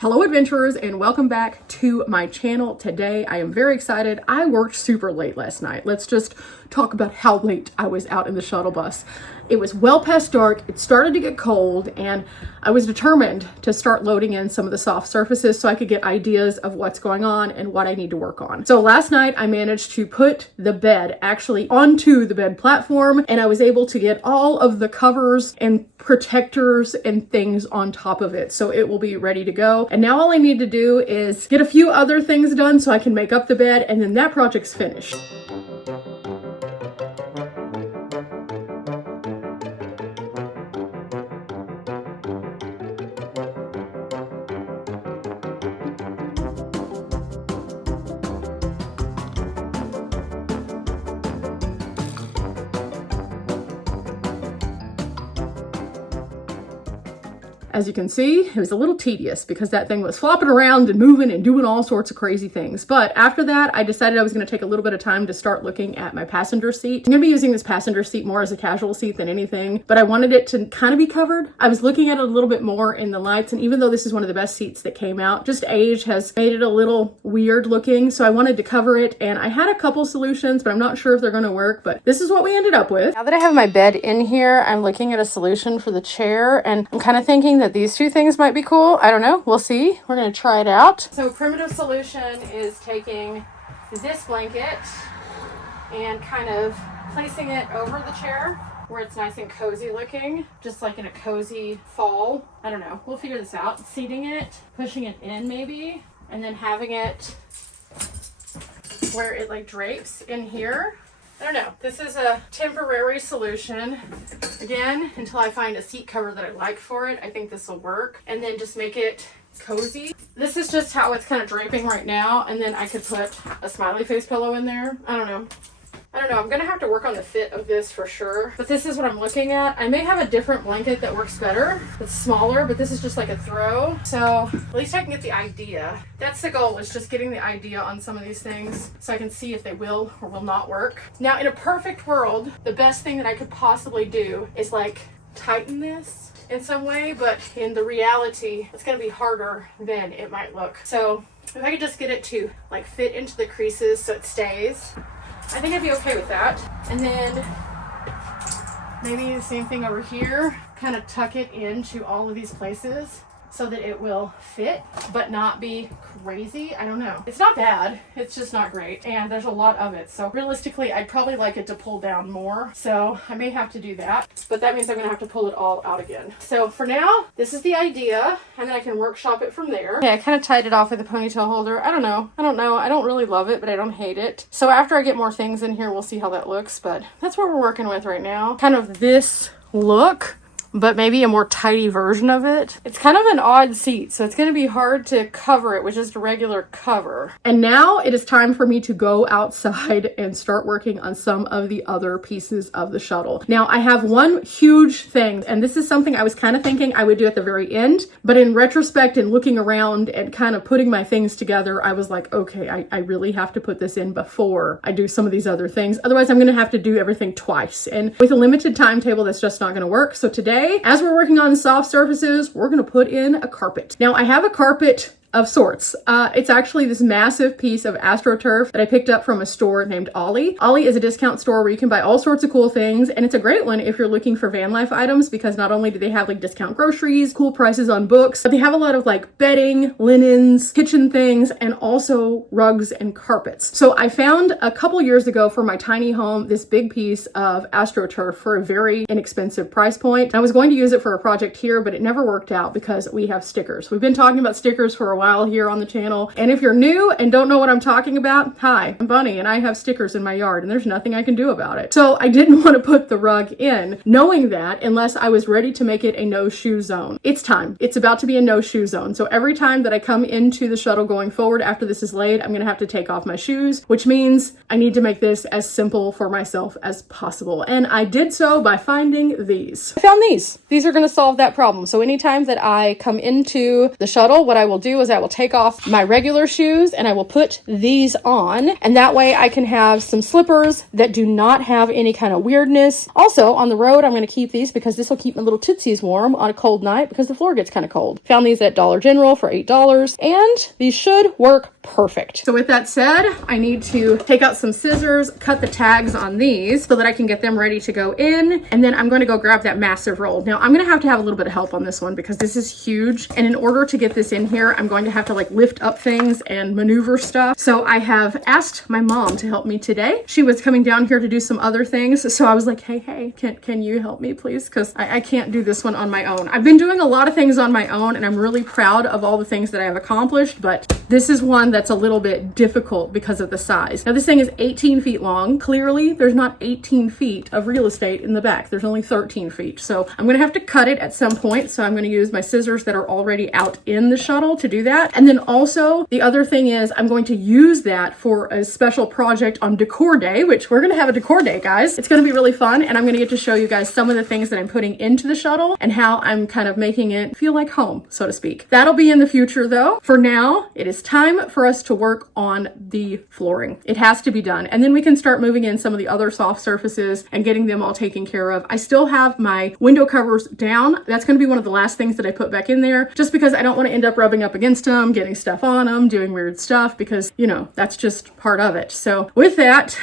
Hello adventurers and welcome back to my channel. Today I am very excited. I worked super late last night. Let's just talk about how late I was out in the shuttle bus. It was well past dark, it started to get cold, and I was determined to start loading in some of the soft surfaces so I could get ideas of what's going on and what I need to work on. So last night I managed to put the bed actually onto the bed platform, and I was able to get all of the covers and protectors and things on top of it. So it will be ready to go. And now all I need to do is get a few other things done so I can make up the bed, and then that project's finished. As you can see, it was a little tedious because that thing was flopping around and moving and doing all sorts of crazy things. But after that, I decided I was going to take a little bit of time to start looking at my passenger seat. I'm going to be using this passenger seat more as a casual seat than anything, but I wanted it to kind of be covered. I was looking at it a little bit more in the lights, and even though this is one of the best seats that came out, just age has made it a little weird looking, so I wanted to cover it, and I had a couple solutions, but I'm not sure if they're going to work, but this is what we ended up with. Now that I have my bed in here, I'm looking at a solution for the chair, and I'm kind of thinking that these two things might be cool. I don't know. We'll see. We're going to try it out. So primitive solution is taking this blanket and kind of placing it over the chair where it's nice and cozy looking, just like in a cozy fall. I don't know. We'll figure this out. Seating it, pushing it in maybe, and then having it where it like drapes in here. I don't know. This is a temporary solution. Again, until I find a seat cover that I like for it, I think this will work. And then just make it cozy. This is just how it's kind of draping right now. And then I could put a smiley face pillow in there. I don't know. I'm going to have to work on the fit of this for sure. But this is what I'm looking at. I may have a different blanket that works better. It's smaller, but this is just like a throw. So at least I can get the idea. That's the goal, is just getting the idea on some of these things so I can see if they will or will not work. Now, in a perfect world, the best thing that I could possibly do is like tighten this in some way, but in the reality, it's going to be harder than it might look. So if I could just get it to like fit into the creases so it stays, I think I'd be okay with that. And then maybe the same thing over here, kind of tuck it into all of these places so that it will fit, but not be crazy. I don't know. It's not bad. It's just not great. And there's a lot of it. So realistically, I'd probably like it to pull down more. So I may have to do that, but that means I'm gonna have to pull it all out again. So for now, this is the idea, and then I can workshop it from there. Okay, I kind of tied it off with a ponytail holder. I don't know. I don't really love it, but I don't hate it. So after I get more things in here, we'll see how that looks, but that's what we're working with right now. Kind of this look, but maybe a more tidy version of it. It's kind of an odd seat, so it's going to be hard to cover it with just a regular cover. And now it is time for me to go outside and start working on some of the other pieces of the shuttle. Now, I have one huge thing, and this is something I was kind of thinking I would do at the very end, but in retrospect and looking around and kind of putting my things together, I was like, okay, I really have to put this in before I do some of these other things. Otherwise, I'm going to have to do everything twice. And with a limited timetable, that's just not going to work. So today, as we're working on soft surfaces, we're going to put in a carpet. Now, I have a carpet of sorts. It's actually this massive piece of AstroTurf that I picked up from a store named Ollie. Ollie is a discount store where you can buy all sorts of cool things, and it's a great one if you're looking for Vanlife items, because not only do they have like discount groceries, cool prices on books, but they have a lot of like bedding, linens, kitchen things, and also rugs and carpets. So I found a couple years ago for my tiny home this big piece of AstroTurf for a very inexpensive price point. I was going to use it for a project here, but it never worked out because we have stickers. We've been talking about stickers for a while here on the channel, and if you're new and don't know what I'm talking about, hi, I'm Bunny and I have stickers in my yard and there's nothing I can do about it. So I didn't want to put the rug in, knowing that unless I was ready to make it a no-shoe zone. It's time. It's about to be a no-shoe zone. So every time that I come into the shuttle going forward after this is laid, I'm gonna have to take off my shoes, which means I need to make this as simple for myself as possible. And I did so by finding these. I found these. These are gonna solve that problem. So anytime that I come into the shuttle, what I will do is is I will take off my regular shoes and I will put these on. And that way I can have some slippers that do not have any kind of weirdness. Also on the road, I'm going to keep these because this will keep my little tootsies warm on a cold night because the floor gets kind of cold. Found these at Dollar General for $8 and these should work perfect. So with that said, I need to take out some scissors, cut the tags on these so that I can get them ready to go in. And then I'm going to go grab that massive roll. Now I'm going to have a little bit of help on this one because this is huge. And in order to get this in here, I'm going to have to like lift up things and maneuver stuff. So I have asked my mom to help me today. She was coming down here to do some other things. So I was like, hey, can you help me please? Because I can't do this one on my own. I've been doing a lot of things on my own and I'm really proud of all the things that I have accomplished, but this is one that's a little bit difficult because of the size. Now this thing is 18 feet long. Clearly there's not 18 feet of real estate in the back. There's only 13 feet. So I'm going to have to cut it at some point. So I'm going to use my scissors that are already out in the shuttle to do that. And then also the other thing is I'm going to use that for a special project on decor day, which we're going to have a decor day, guys. It's going to be really fun. And I'm going to get to show you guys some of the things that I'm putting into the shuttle and how I'm kind of making it feel like home, so to speak. That'll be in the future though. For now, it is time for us to work on the flooring. It has to be done. And then we can start moving in some of the other soft surfaces and getting them all taken care of. I still have my window covers down. That's going to be one of the last things that I put back in there just because I don't want to end up rubbing up against them, getting stuff on them, doing weird stuff because, you know, that's just part of it. So with that,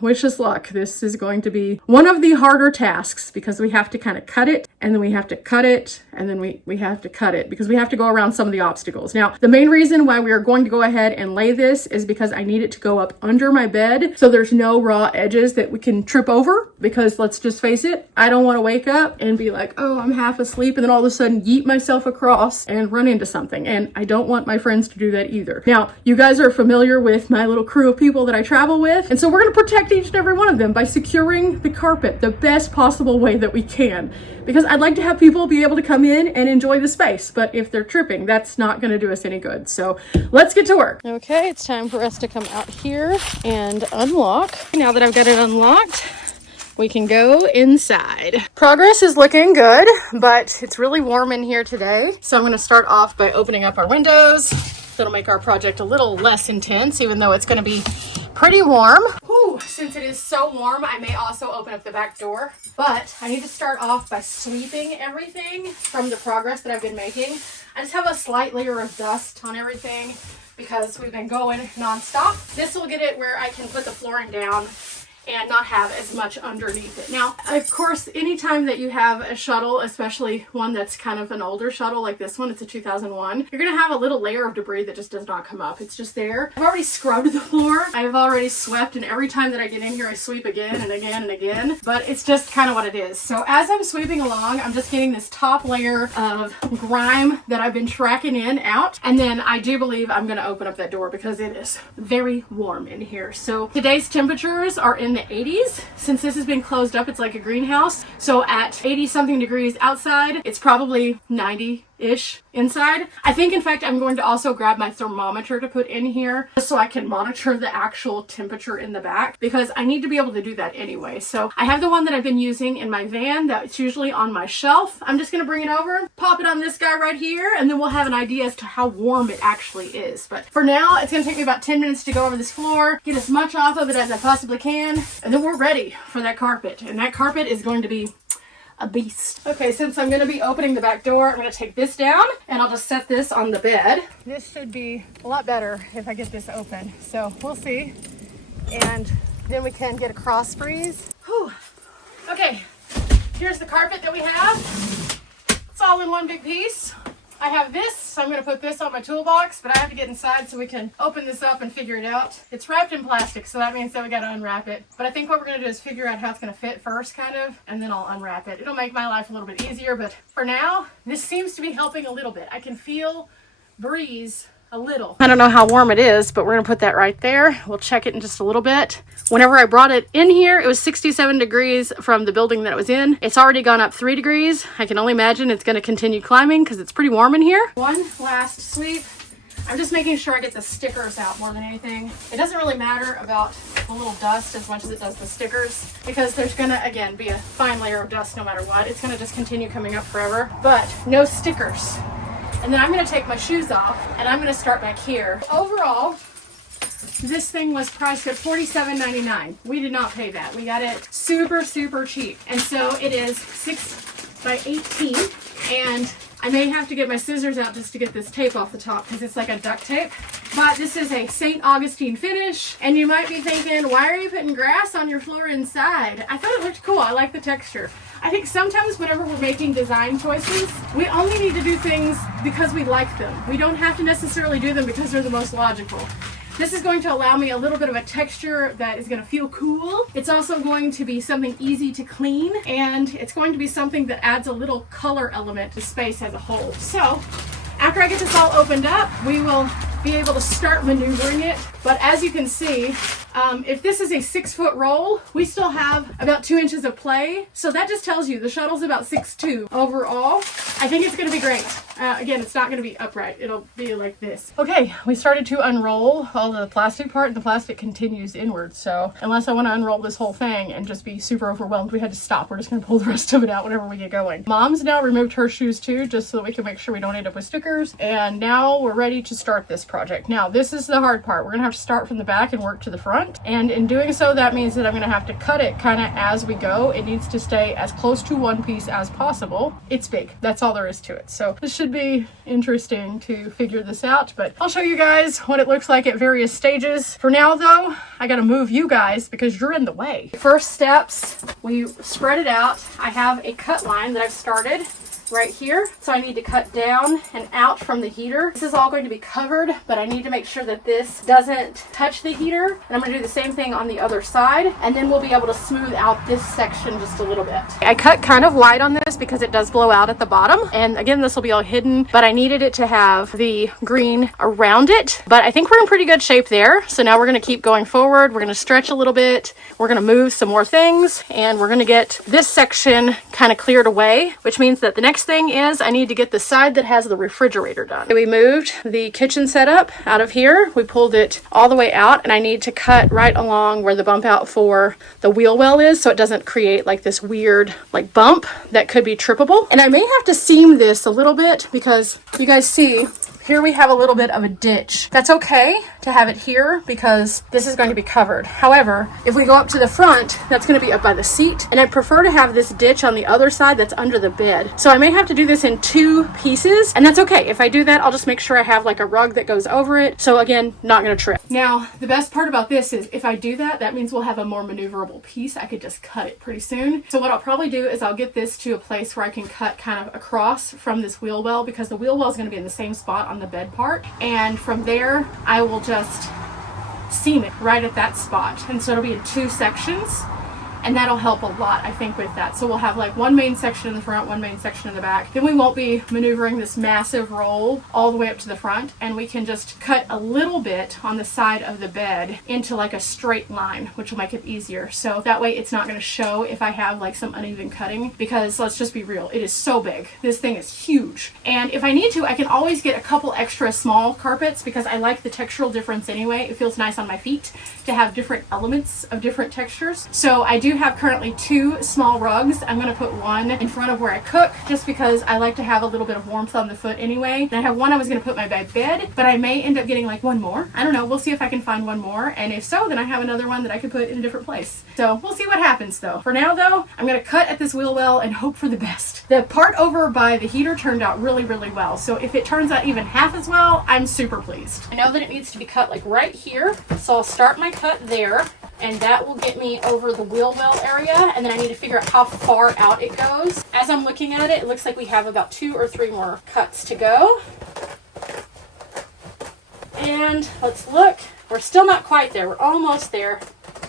wish us luck. This is going to be one of the harder tasks because we have to kind of cut it and then we have to cut it and then we have to cut it because we have to go around some of the obstacles. Now, the main reason why we are going to go ahead and lay this is because I need it to go up under my bed so there's no raw edges that we can trip over because let's just face it, I don't want to wake up and be like, oh, I'm half asleep and then all of a sudden yeet myself across and run into something. And I don't want my friends to do that either. Now, you guys are familiar with my little crew of people that I travel with. And so we're going to protect each and every one of them by securing the carpet the best possible way that we can. Because I'd like to have people be able to come in and enjoy the space. But if they're tripping, that's not going to do us any good. So let's get to work. Okay, it's time for us to come out here and unlock. Now that I've got it unlocked, we can go inside. Progress is looking good, but it's really warm in here today. So I'm going to start off by opening up our windows. That'll make our project a little less intense, even though it's going to be pretty warm. Whew, since it is so warm, I may also open up the back door, but I need to start off by sweeping everything from the progress that I've been making. I just have a slight layer of dust on everything because we've been going nonstop. This will get it where I can put the flooring down and not have as much underneath it. Now, of course, anytime that you have a shuttle, especially one that's kind of an older shuttle like this one, it's a 2001, you're gonna have a little layer of debris that just does not come up. It's just there. I've already scrubbed the floor. I've already swept, and every time that I get in here, I sweep again and again and again, but it's just kind of what it is. So as I'm sweeping along, I'm just getting this top layer of grime that I've been tracking in out, and then I do believe I'm gonna open up that door because it is very warm in here. So today's temperatures are in the 80s. Since this has been closed up, it's like a greenhouse. So at 80 something degrees outside, it's probably 90-ish inside. I think, in fact, I'm going to also grab my thermometer to put in here just so I can monitor the actual temperature in the back because I need to be able to do that anyway. So I have the one that I've been using in my van that's usually on my shelf. I'm just going to bring it over, pop it on this guy right here, and then we'll have an idea as to how warm it actually is. But for now, it's going to take me about 10 minutes to go over this floor, get as much off of it as I possibly can, and then we're ready for that carpet. And that carpet is going to be a beast. Okay, since I'm going to be opening the back door, I'm going to take this down and I'll just set this on the bed. This should be a lot better if I get this open. So we'll see. And then we can get a cross breeze. Whew. Okay, here's the carpet that we have. It's all in one big piece. I have this, so I'm going to put this on my toolbox, but I have to get inside so we can open this up and figure it out. It's wrapped in plastic, so that means that we got to unwrap it. But I think what we're going to do is figure out how it's going to fit first, kind of, and then I'll unwrap it. It'll make my life a little bit easier, but for now, this seems to be helping a little bit. I can feel breeze a little. I don't know how warm it is, but we're going to put that right there. We'll check it in just a little bit. Whenever I brought it in here, it was 67 degrees from the building that it was in. It's already gone up 3 degrees. I can only imagine it's going to continue climbing because it's pretty warm in here. One last sweep. I'm just making sure I get the stickers out more than anything. It doesn't really matter about the little dust as much as it does the stickers because there's going to, again, be a fine layer of dust no matter what. It's going to just continue coming up forever, but no stickers. And then I'm gonna take my shoes off and I'm gonna start back here. Overall, this thing was priced at $47.99. We did not pay that. We got it super, super cheap. And so it is 6 by 18. And I may have to get my scissors out just to get this tape off the top because it's like a duct tape. But this is a St. Augustine finish. And you might be thinking, why are you putting grass on your floor inside? I thought it looked cool. I like the texture. I think sometimes whenever we're making design choices, we only need to do things because we like them. We don't have to necessarily do them because they're the most logical. This is going to allow me a little bit of a texture that is going to feel cool. It's also going to be something easy to clean, and it's going to be something that adds a little color element to space as a whole. So after I get this all opened up, we will be able to start maneuvering it. But as you can see, if this is a 6-foot roll, we still have about 2 inches of play. So that just tells you the shuttle's about 6'2". Overall, I think it's gonna be great. Again, it's not gonna be upright. It'll be like this. Okay, we started to unroll all the plastic part, and the plastic continues inward. So unless I wanna unroll this whole thing and just be super overwhelmed, we had to stop. We're just gonna pull the rest of it out whenever we get going. Mom's now removed her shoes too, just so that we can make sure we don't end up with stickers. And now we're ready to start this project. Now, this is the hard part. We're gonna have to start from the back and work to the front. And in doing so, that means that I'm gonna have to cut it kind of as we go. It needs to stay as close to one piece as possible. It's big. That's all there is to it. So this should be interesting to figure this out, but I'll show you guys what it looks like at various stages. For now though, I gotta move you guys because you're in the way. First steps, we spread it out. I have a cut line that I've started right here. So I need to cut down and out from the heater. This is all going to be covered, but I need to make sure that this doesn't touch the heater. And I'm gonna do the same thing on the other side, and then we'll be able to smooth out this section just a little bit. I cut kind of wide on this because it does blow out at the bottom. And again, this will be all hidden, but I needed it to have the green around it. But I think we're in pretty good shape there. So now we're gonna keep going forward. We're gonna stretch a little bit. We're gonna move some more things, and we're gonna get this section kind of cleared away, which means that the next thing is I need to get the side that has the refrigerator done. We moved the kitchen setup out of here. We pulled it all the way out, and I need to cut right along where the bump out for the wheel well is, so it doesn't create like this weird like bump that could be trippable. And I may have to seam this a little bit because you guys see here we have a little bit of a ditch. That's okay to have it here because this is going to be covered. However, if we go up to the front, that's going to be up by the seat, and I prefer to have this ditch on the other side that's under the bed. So I may have to do this in 2 pieces, and that's okay. If I do that, I'll just make sure I have like a rug that goes over it. So again, not going to trip. Now, the best part about this is if I do that, that means we'll have a more maneuverable piece. I could just cut it pretty soon. So what I'll probably do is I'll get this to a place where I can cut kind of across from this wheel well, because the wheel well is going to be in the same spot on the bed part, and from there I will just seam it right at that spot, and so it'll be in 2 sections, and that'll help a lot, I think, with that. So we'll have like one main section in the front, one main section in the back. Then we won't be maneuvering this massive roll all the way up to the front, and we can just cut a little bit on the side of the bed into like a straight line, which will make it easier. So that way it's not going to show if I have like some uneven cutting, because let's just be real, it is so big. This thing is huge. And if I need to, I can always get a couple extra small carpets because I like the textural difference anyway. It feels nice on my feet to have different elements of different textures. So I do have currently 2 small rugs. I'm going to put one in front of where I cook just because I like to have a little bit of warmth on the foot anyway. And I have one I was going to put by my bed, but I may end up getting like one more. I don't know. We'll see if I can find one more. And if so, then I have another one that I could put in a different place. So we'll see what happens though. For now though, I'm going to cut at this wheel well and hope for the best. The part over by the heater turned out really, really well. So if it turns out even half as well, I'm super pleased. I know that it needs to be cut like right here. So I'll start my cut there, and that will get me over the wheel well area, and then I need to figure out how far out it goes. As I'm looking at it, it looks like we have about 2 or 3 more cuts to go. And let's look. We're still not quite there. We're almost there.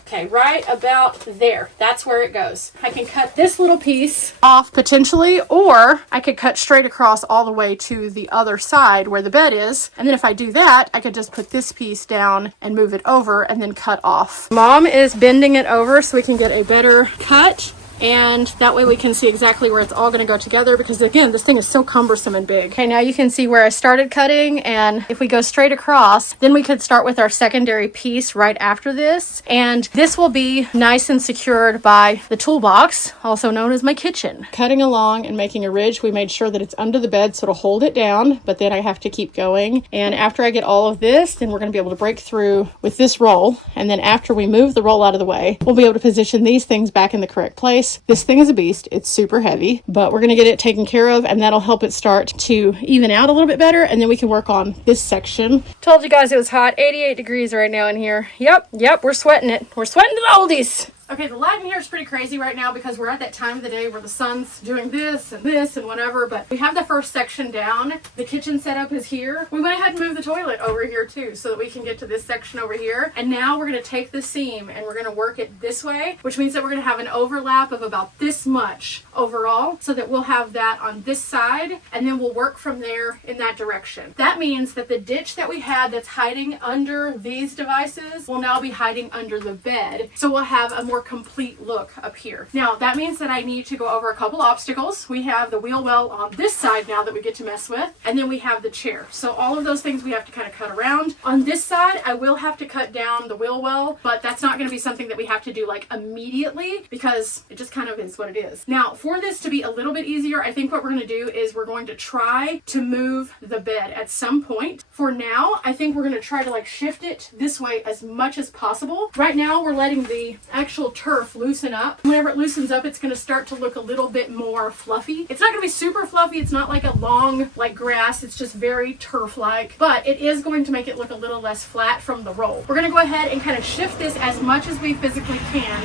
Okay, right about there. That's where it goes. I can cut this little piece off potentially, or I could cut straight across all the way to the other side where the bed is. And then if I do that, I could just put this piece down and move it over and then cut off. Mom is bending it over so we can get a better cut. and that way we can see exactly where it's all going to go together, because again, this thing is so cumbersome and big. Okay, now you can see where I started cutting, and if we go straight across, then we could start with our secondary piece right after this, and this will be nice and secured by the toolbox, also known as my kitchen. Cutting along and making a ridge, we made sure that it's under the bed so it'll hold it down, but then I have to keep going. And after I get all of this, then we're going to be able to break through with this roll, and then after we move the roll out of the way, we'll be able to position these things back in the correct place. This thing is a beast. It's super heavy, but we're going to get it taken care of, and that'll help it start to even out a little bit better, and then we can work on this section. Told you guys it was hot. 88 degrees right now in here. Yep, we're sweating it. We're sweating the oldies. Okay, the light in here is pretty crazy right now because we're at that time of the day where the sun's doing this and whatever, but we have the first section down. The kitchen setup is here. We went ahead and moved the toilet over here too so that we can get to this section over here. And now we're going to take the seam and we're going to work it this way, which means that we're going to have an overlap of about this much overall, so that we'll have that on this side, and then we'll work from there in that direction. That means that the ditch that we had that's hiding under these devices will now be hiding under the bed. So we'll have a more complete look up here. Now that means that I need to go over a couple obstacles. We have the wheel well on this side now that we get to mess with, and then we have the chair. So all of those things we have to kind of cut around. On this side, I will have to cut down the wheel well, but that's not going to be something that we have to do like immediately because it just kind of is what it is. Now for this to be a little bit easier, I think what we're going to do is we're going to try to move the bed at some point. For now, I think we're going to try to like shift it this way as much as possible. Right now, we're letting the actual turf loosen up. Whenever it loosens up, it's going to start to look a little bit more fluffy. It's not going to be super fluffy. It's not like a long like grass. It's just very turf-like, but it is going to make it look a little less flat from the roll. We're going to go ahead and kind of shift this as much as we physically can,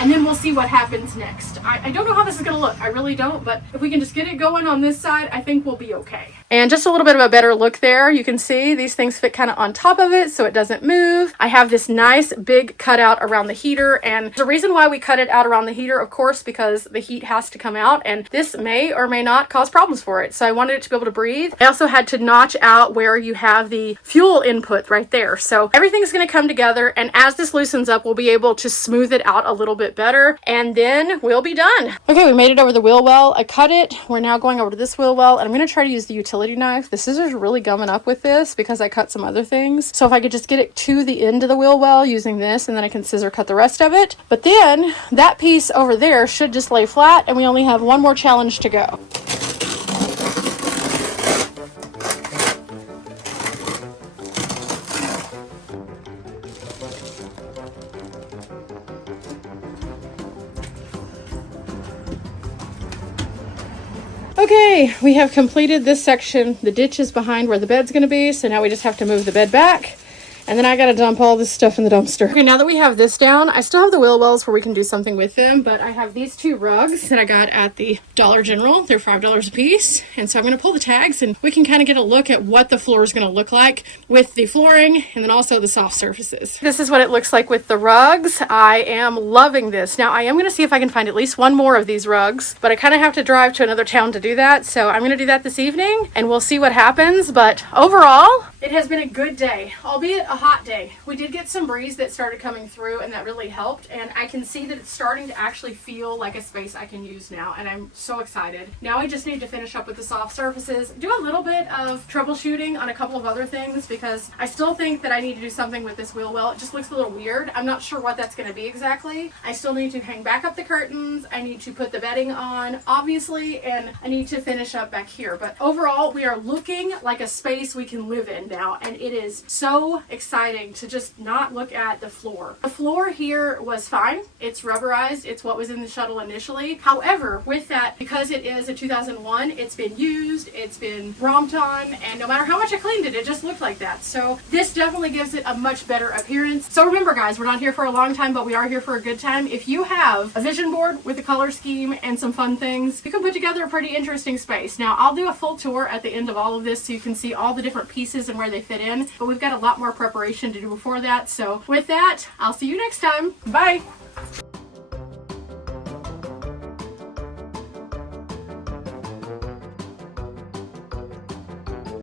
and then we'll see what happens next. I don't know how this is going to look. I really don't, but if we can just get it going on this side, I think we'll be okay. And just a little bit of a better look there. You can see these things fit kind of on top of it so it doesn't move. I have this nice big cutout around the heater, and the reason why we cut it out around the heater, of course, because the heat has to come out, and this may or may not cause problems for it. So I wanted it to be able to breathe. I also had to notch out where you have the fuel input right there. So everything's going to come together, and as this loosens up, we'll be able to smooth it out a little bit better, and then we'll be done. Okay, we made it over the wheel well. I cut it. We're now going over to this wheel well, and I'm going to try to use the utility knife. The scissors are really gumming up with this because I cut some other things. So if I could just get it to the end of the wheel well using this, and then I can scissor cut the rest of it. But then that piece over there should just lay flat, and we only have one more challenge to go. Okay, we have completed this section. The ditch is behind where the bed's going to be, so now we just have to move the bed back. And then I gotta dump all this stuff in the dumpster. Okay, now that we have this down, I still have the wheel wells where we can do something with them, but I have these two rugs that I got at the Dollar General. They're $5 a piece. And so I'm gonna pull the tags and we can kind of get a look at what the floor is gonna look like with the flooring and then also the soft surfaces. This is what it looks like with the rugs. I am loving this. Now I am gonna see if I can find at least one more of these rugs, but I kind of have to drive to another town to do that. So I'm gonna do that this evening and we'll see what happens. But overall, it has been a good day, albeit a hot day. We did get some breeze that started coming through and that really helped, and I can see that it's starting to actually feel like a space I can use now, and I'm so excited. Now I just need to finish up with the soft surfaces, do a little bit of troubleshooting on a couple of other things because I still think that I need to do something with this wheel well. It just looks a little weird. I'm not sure what that's going to be exactly. I still need to hang back up the curtains. I need to put the bedding on, obviously, and I need to finish up back here. But overall, we are looking like a space we can live in now, and it is so exciting to just not look at the floor. The floor here was fine. It's rubberized. It's what was in the Shuttle initially. However, with that, because it is a 2001, it's been used, it's been romped on, and no matter how much I cleaned it, it just looked like that. So this definitely gives it a much better appearance. So remember guys, we're not here for a long time, but we are here for a good time. If you have a vision board with a color scheme and some fun things, you can put together a pretty interesting space. Now I'll do a full tour at the end of all of this so you can see all the different pieces and where they fit in, but we've got a lot more preparation to do before that. So with that, I'll see you next time. Bye.